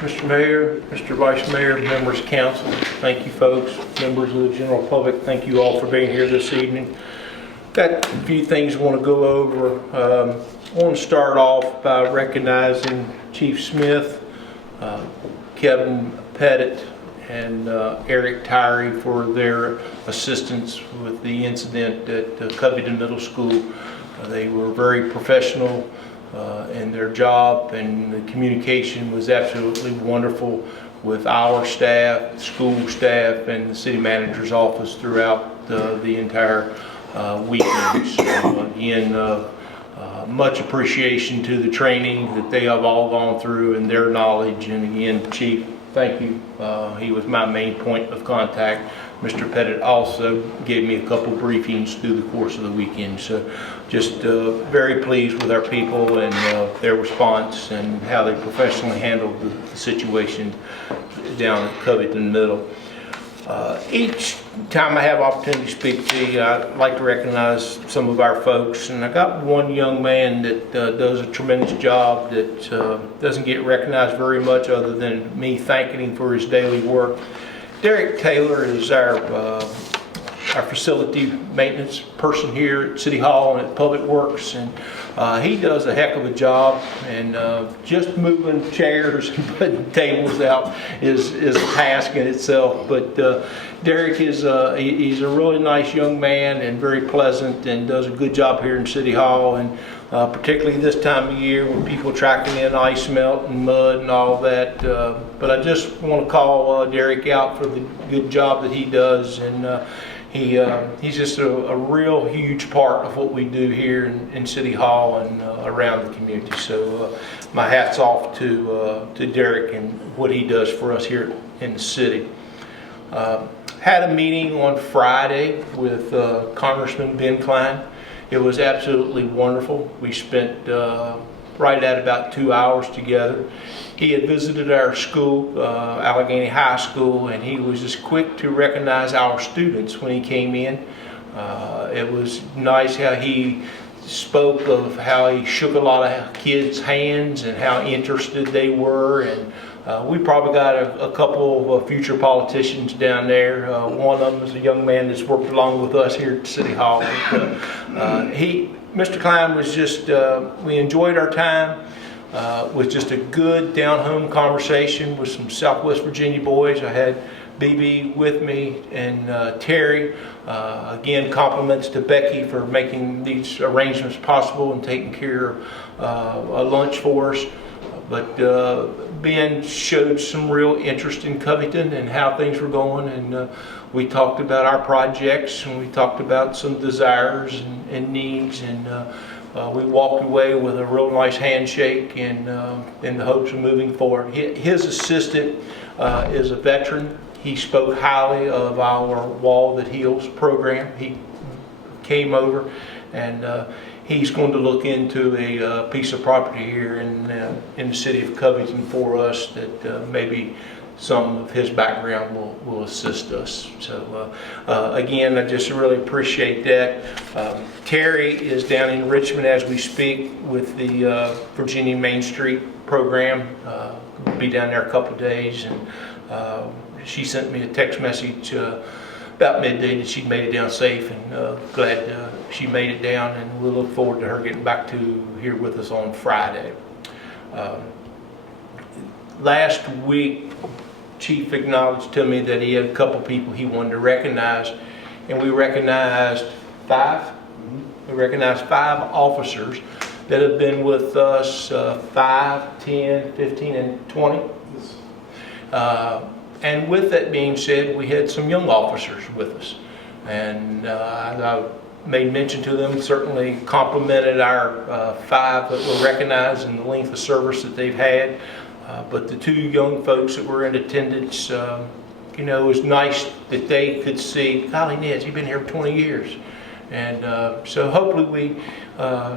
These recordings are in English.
Mr. Mayor, Mr. Vice Mayor, members of council, thank you folks, members of the general public, thank you all for being here this evening. Got a few things I want to go over. I want to start off by recognizing Chief Smith, Kevin Pettit, and Eric Tyree for their assistance with the incident at Covington Middle School. They were very professional in their job, and the communication was absolutely wonderful with our staff, school staff, and the city manager's office throughout the entire weekend. So again, much appreciation to the training that they have all gone through and their knowledge. And again, Chief, thank you. He was my main point of contact. Mr. Pettit also gave me a couple briefings through the course of the weekend. So just very pleased with our people and their response and how they professionally handled the situation down at Covington Middle. Each time I have opportunity to speak to you, I like to recognize some of our folks, and I got one young man that does a tremendous job that doesn't get recognized very much other than me thanking him for his daily work. Derek Taylor is our facility maintenance person here at City Hall and at Public Works, and he does a heck of a job. And just moving chairs and putting tables out is a task in itself. But Derek is he's a really nice young man and very pleasant, and does a good job here in City Hall. And particularly this time of year when people tracking in ice melt and mud and all that. But I just want to call Derek out for the good job that he does, and he's just a real huge part of what we do here in City Hall and around the community. So my hat's off to Derek and what he does for us here in the city. Had a meeting on Friday with Congressman Ben Klein. It was absolutely wonderful. We spent right at about 2 hours together. He had visited our school, Allegheny High School, and he was just quick to recognize our students when he came in. It was nice how he spoke of how he shook a lot of kids' hands and how interested they were. And we probably got a couple of future politicians down there. One of them is a young man that's worked along with us here at City Hall. Mr. Klein was just, we enjoyed our time. With just a good down-home conversation with some Southwest Virginia boys. I had BB with me and Terry. Again, compliments to Becky for making these arrangements possible and taking care of a lunch for us. But Ben showed some real interest in Covington and how things were going, and we talked about our projects, and we talked about some desires and needs, and we walked away with a real nice handshake and in the hopes of moving forward. His assistant is a veteran. He spoke highly of our Wall That Heals program. He came over, and he's going to look into a piece of property here in the city of Covington for us that maybe some of his background will assist us. So again, I just really appreciate that. Terry is down in Richmond as we speak with the Virginia Main Street program. We'll be down there a couple of days, and she sent me a text message about midday that she'd made it down safe, and glad she made it down, and we'll look forward to her getting back to here with us on Friday. Last week, Chief acknowledged to me that he had a couple people he wanted to recognize, and we recognized five. We recognized 5 officers that have been with us 5, 10, 15, and 20. And with that being said, we had some young officers with us, and I made mention to them, certainly complimented our 5 that were recognized and the length of service that they've had. But the 2 young folks that were in attendance, you know, it was nice that they could see, golly, Ned, you've been here for 20 years. And so hopefully we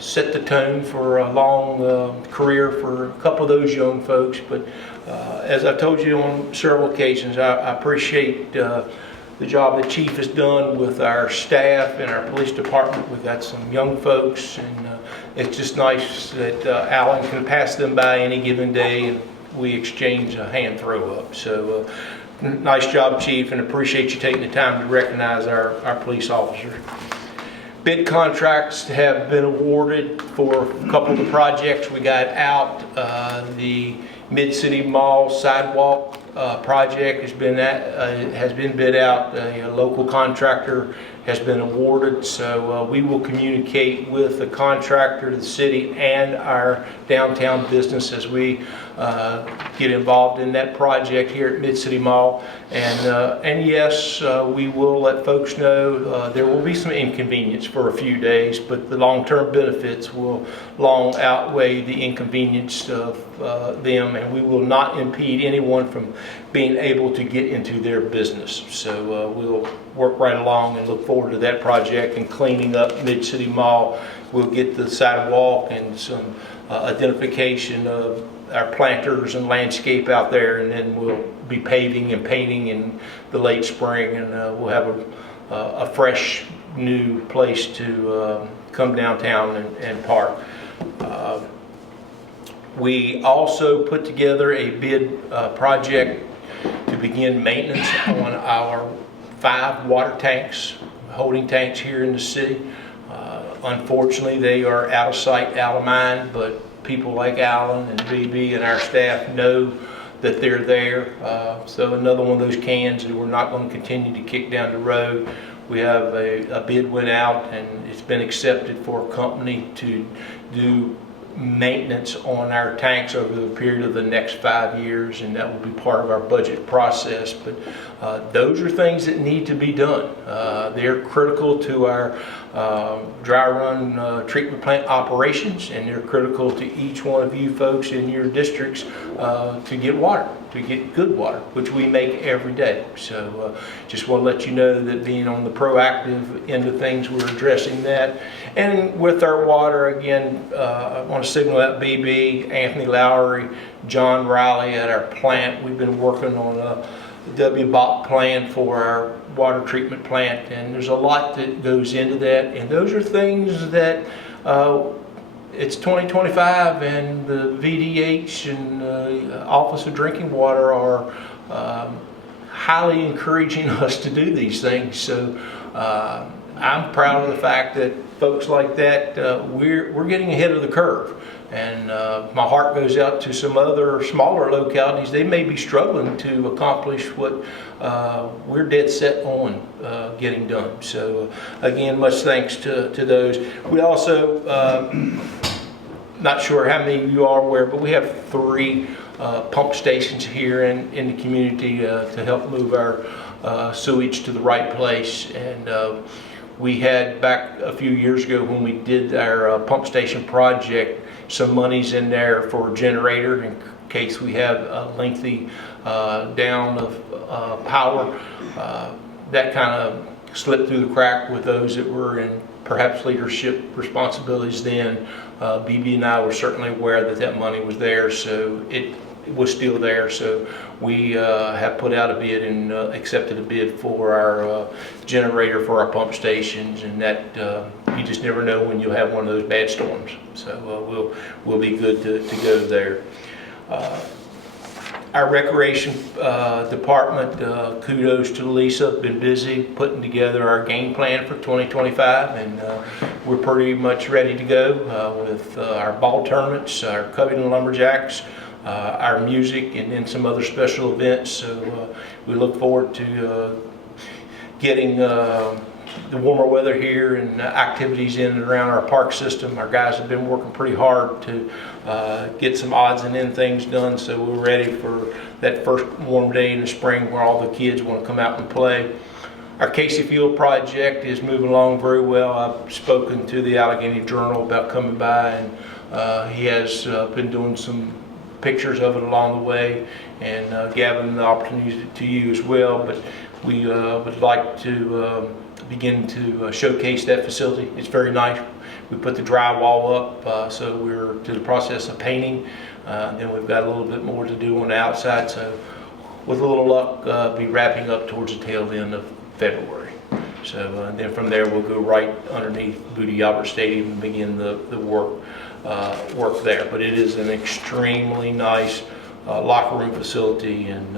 set the tone for a long career for a couple of those young folks. But as I've told you on several occasions, I appreciate the job the Chief has done with our staff and our police department. We've got some young folks, and it's just nice that Alan can pass them by any given day and we exchange a hand throw up. So nice job, Chief, and appreciate you taking the time to recognize our police officers. Bid contracts have been awarded for a couple of the projects we got out. The Mid-City Mall sidewalk project has been bid out. A local contractor has been awarded, so we will communicate with the contractor, the city, and our downtown business as we get involved in that project here at Mid-City Mall. And yes, we will let folks know there will be some inconvenience for a few days, but the long-term benefits will long outweigh the inconvenience of them, and we will not impede anyone from being able to get into their business. So we'll work right along and look forward to that project and cleaning up Mid-City Mall. We'll get the sidewalk and some identification of our planters and landscape out there, and then we'll be paving and painting in the late spring, and we'll have a fresh new place to come downtown and park. We also put together a bid project to begin maintenance on our 5 water tanks, holding tanks here in the city. Unfortunately, they are out of sight, out of mind, but people like Alan and BB and our staff know that they're there. So another one of those cans that we're not going to continue to kick down the road. We have a bid went out, and it's been accepted for a company to do maintenance on our tanks over the period of the next 5 years, and that will be part of our budget process. But those are things that need to be done. They're critical to our dry run treatment plant operations, and they're critical to each one of you folks in your districts to get water, to get good water, which we make every day. So just want to let you know that being on the proactive end of things, we're addressing that. And with our water, again, I want to signal out BB, Anthony Lowry, John Riley at our plant. We've been working on a WBOP plan for our water treatment plant, and there's a lot that goes into that, and those are things that it's 2025, and the VDH and Office of Drinking Water are highly encouraging us to do these things. So I'm proud of the fact that folks like that, we're getting ahead of the curve. And my heart goes out to some other smaller localities. They may be struggling to accomplish what we're dead set on getting done. So again, much thanks to those. We also, not sure how many of you are aware, but we have 3 pump stations here in the community to help move our sewage to the right place. And we had, back a few years ago when we did our pump station project, some monies in there for a generator in case we have a lengthy down of power. That kind of slipped through the crack with those that were in perhaps leadership responsibilities then. BB and I were certainly aware that that money was there, so it was still there. So we have put out a bid and accepted a bid for our generator for our pump stations, and that you just never know when you'll have one of those bad storms. So we'll be good to go there. Our recreation department, kudos to Lisa, been busy putting together our game plan for 2025, and we're pretty much ready to go with our ball tournaments, our Covington Lumberjacks, our music, and then some other special events. So we look forward to getting the warmer weather here and activities in and around our park system. Our guys have been working pretty hard to get some odds and end things done, so we're ready for that first warm day in the spring where all the kids want to come out and play. Our Casey Field project is moving along very well. I've spoken to the Allegheny Journal about coming by, and he has been doing some pictures of it along the way, and Gavin, the opportunity to you as well. But we would like to begin to showcase that facility. It's very nice. We put the drywall up, so we're to the process of painting. Then we've got a little bit more to do on the outside, so with a little luck, be wrapping up towards the tail end of February. So then from there we'll go right underneath Booty Albert Stadium and begin the work there. But it is an extremely nice locker room facility, and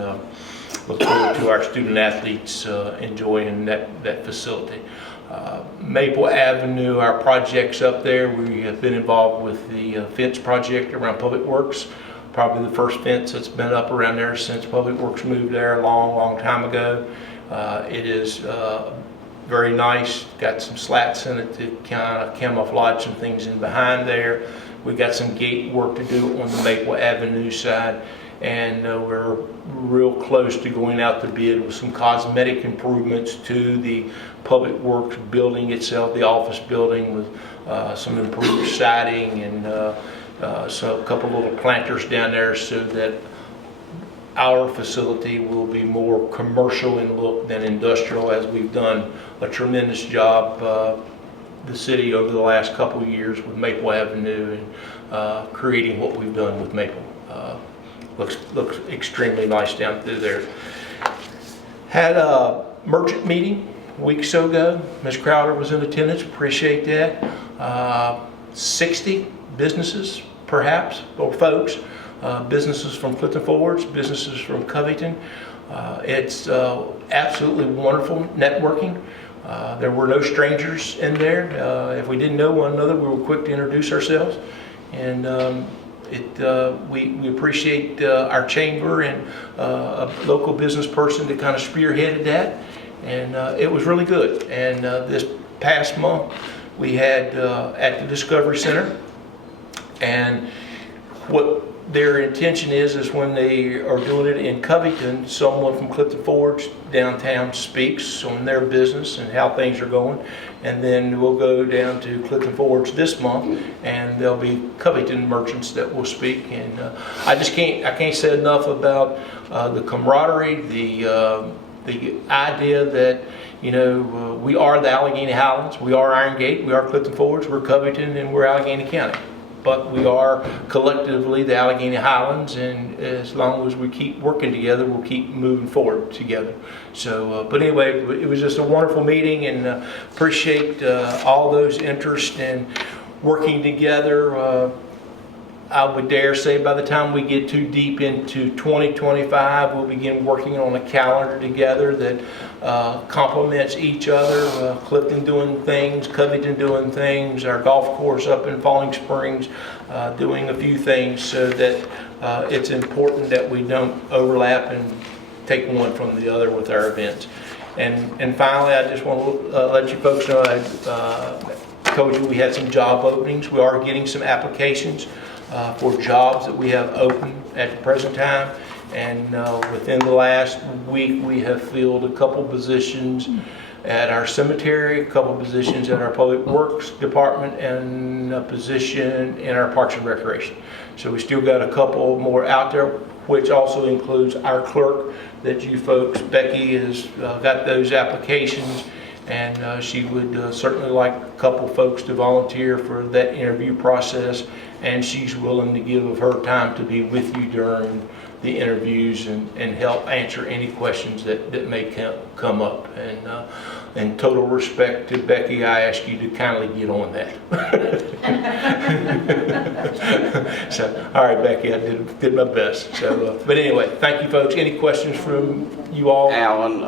look forward to our student athletes enjoying that facility. Maple Avenue, our projects up there, we have been involved with the fence project around Public Works. Probably the first fence that's been up around there since Public Works moved there a long time ago. It is very nice. Got some slats in it to kind of camouflage some things in behind there. We got some gate work to do on the Maple Avenue side, and we're real close to going out to bid with some cosmetic improvements to the Public Works building itself, the office building, with some improved siding and so a couple little planters down there, so that our facility will be more commercial in look than industrial, as we've done a tremendous job, the city, over the last couple of years with Maple Avenue, and creating what we've done with Maple. Looks extremely nice down through there. Had a merchant meeting a week or so ago. Ms. Crowder was in attendance, appreciate that. 60 businesses, perhaps, or folks, businesses from Clifton Forwards, businesses from Covington. It's absolutely wonderful networking. There were no strangers in there. If we didn't know one another, we were quick to introduce ourselves. And we appreciate our chamber and a local business person that kind of spearheaded that. And it was really good. And this past month, we had at the Discovery Center, and what their intention is when they are doing it in Covington, someone from Clifton Forge downtown speaks on their business and how things are going, and then we'll go down to Clifton Forge this month, and there'll be Covington merchants that will speak. And I can't say enough about the camaraderie, the idea that, you know, we are the Allegheny Highlands, we are Iron Gate, we are Clifton Forge, we're Covington, and we're Allegheny County. But we are collectively the Allegheny Highlands, and as long as we keep working together, we'll keep moving forward together. So, but anyway, it was just a wonderful meeting, and appreciate all those interests in working together. I would dare say by the time we get too deep into 2025, we'll begin working on a calendar together that complements each other. Clifton doing things, Covington doing things, our golf course up in Falling Springs doing a few things, so that it's important that we don't overlap and take one from the other with our events. And finally, I just want to let you folks know, I told you we had some job openings. We are getting some applications for jobs that we have open at the present time, and within the last week we have filled a couple positions at our cemetery, a couple positions at our Public Works Department, and a position in our Parks and Recreation. So we still got a couple more out there, which also includes our clerk that you folks, Becky, has got those applications, and she would certainly like a couple folks to volunteer for that interview process, and she's willing to give of her time to be with you during the interviews and help answer any questions that may come up. And in total respect to Becky, I ask you to kindly get on that. So, all right, Becky, I did my best. So, but anyway, thank you, folks. Any questions from you all? Alan,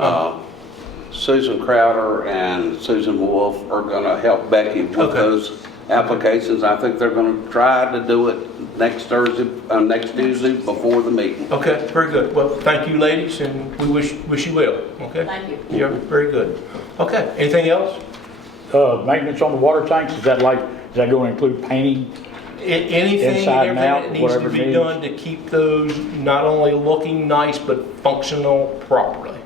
Susan Crowder and Susan Wolf are going to help Becky with those applications. I think they're going to try to do it next Tuesday before the meeting. Okay, very good. Well, thank you, ladies, and we wish you well. Okay. Thank you. Yeah, very good. Okay. Anything else? Maintenance on the water tanks, is that going to include painting? Anything Inside and and out, everything that needs to whatever be needs. done to keep those not only looking nice but functional properly.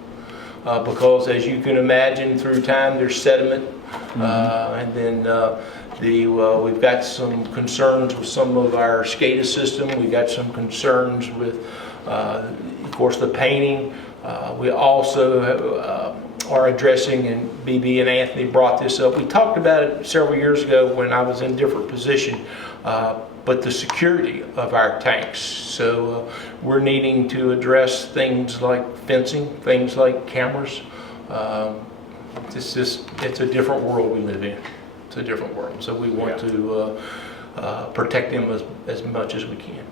Because as you can imagine, through time there's sediment, and then we've got some concerns with some of our SCADA system. We got some concerns with, of course, the painting. We also are addressing, and BB and Anthony brought this up. We talked about it several years ago when I was in a different position, but the security of our tanks. So we're needing to address things like fencing, things like cameras. It's a different world we live in. It's a different world. So we want to protect them as much as we can.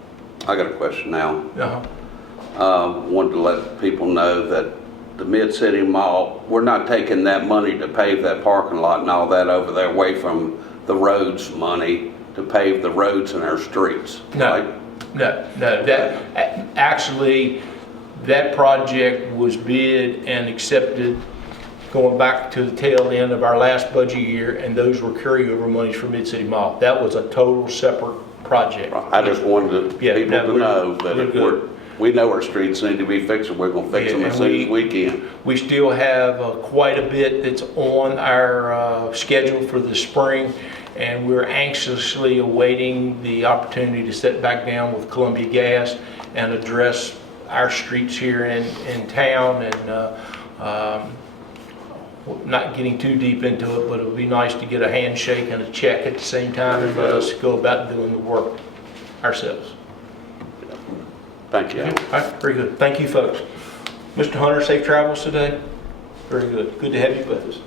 I got a question now. Uh-huh. Wanted to let people know that the Mid-City Mall, we're not taking that money to pave that parking lot and all that over there away from the roads money to pave the roads in our streets. No, right? no, actually, that project was bid and accepted going back to the tail end of our last budget year, and those were carryover monies for Mid-City Mall. That was a total separate project. I just wanted Yeah, people no, to know that we're if good. we know our streets need to be fixed, and we're gonna fix Yeah, them as and soon as we can. We still have quite a bit that's on our schedule for the spring, and we're anxiously awaiting the opportunity to sit back down with Columbia Gas and address our streets here in town, and not getting too deep into it, but it would be nice to get a handshake and a check at the same time and let us go about doing the work ourselves. Thank you. All right, very good. Thank you, folks. Mr. Hunter, safe travels today. Very good. Good to have you with us.